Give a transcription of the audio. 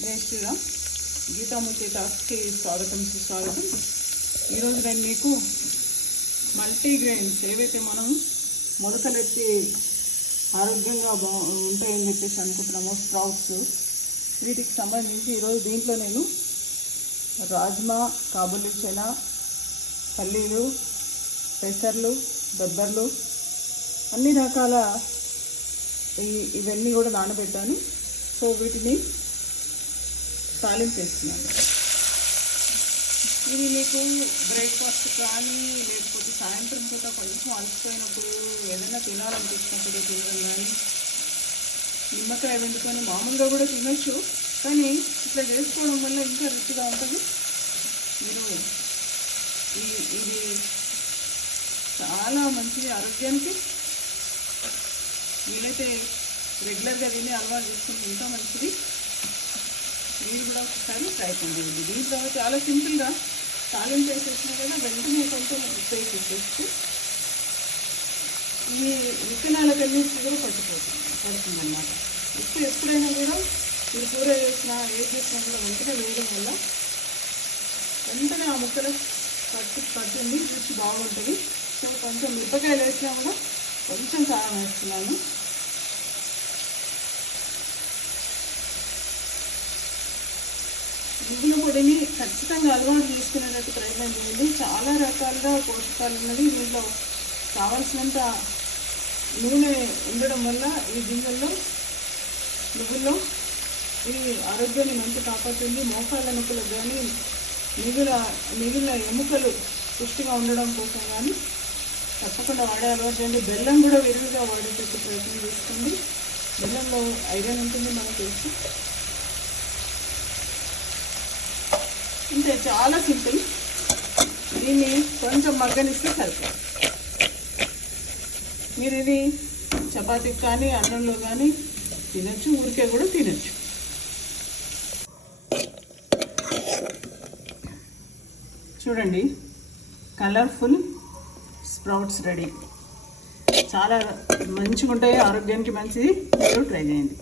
జై శ్రీరామ్. గీతామూర్తి టాక్స్కి స్వాగతం సుస్వాగతం. ఈరోజు నేను మీకు మల్టీగ్రెయిన్స్ ఏవైతే మనం మొలకలెత్తి ఆరోగ్యంగా ఉంటాయని చెప్పేసి అనుకుంటున్నామో స్ప్రౌట్స్, వీటికి సంబంధించి ఈరోజు దీంట్లో నేను రాజ్మా, కాబూలీ చనా, పల్లీలు, పెసర్లు, బొబ్బర్లు అన్ని రకాల ఇవన్నీ కూడా నానబెట్టాను. సో వీటిని తాలింపు వేస్తున్నాను. ఇది మీకు బ్రేక్ఫాస్ట్ కానీ లేకపోతే సాయంత్రం పూట కొంచెం అలసిపోయినప్పుడు ఏదైనా తినాలనిపించినప్పుడు తినడం కానీ, నిమ్మకాయ వెండుకొని మామూలుగా కూడా తినొచ్చు, కానీ ఇట్లా చేసుకోవడం వల్ల ఇంకా రుచిగా ఉంటుంది. మీరు ఇది చాలా మంచిది ఆరోగ్యానికి. వీలైతే రెగ్యులర్గా తినే అలవాటు చేసుకుంటే ఇంకా మంచిది. మీరు కూడా ఒకసారి ప్రయత్నం చేయండి. దీంట్లో చాలా సింపుల్గా తాలింపు వేసేసినా కదా వెంటనే కొంచెం ఉప్పు వేసేసేసి ఈ విత్తనాలకన్నింటికి కూడా పడుతుందన్నమాట. ఉప్పు ఎప్పుడైనా కూడా మీరు కూర చేసినా ఏది చేసినా కూడా వెంటనే వేయడం వల్ల వెంటనే ఆ ముక్కలు పట్టింది, రుచి బాగుంటుంది. సో కొంచెం మిరపకాయలు వేసినా కూడా కొంచెం కారం వేస్తున్నాను. నువ్వుల పొడిని ఖచ్చితంగా అలవాటు చేసుకునేటట్టు ప్రయత్నం చేయండి. చాలా రకాలుగా పోషకాలు ఉన్నది. దీంట్లో కావాల్సినంత నూనె ఉండడం వల్ల ఈ గింజల్లో నువ్వుల్లో ఇది ఆరోగ్యాన్ని మంచి కాపాడుతుంది. మోకాళ్ళ నొప్పులకు కానీ, మిగిలిన ఎముకలు పుష్టిగా ఉండడం కోసం కానీ తప్పకుండా వాడే అలవాటు చేయండి. బెల్లం కూడా విరివిగా వాడేటట్టు ప్రయత్నం చేసుకోండి. బెల్లంలో ఐరన్ ఉంటుంది మనకు తెలుసు. అంటే చాలా సింపుల్. దీన్ని కొంచెం మగ్గనిస్తే సరిపోతుంది. మీరు ఇది చపాతీకి కానీ అన్నంలో కానీ తినచ్చు, ఊరికే కూడా తినచ్చు. చూడండి, కలర్ఫుల్ స్ప్రౌట్స్ రెడీ. చాలా మంచిగా ఉంటాయి, ఆరోగ్యానికి మంచిది. మీరు ట్రై చేయండి.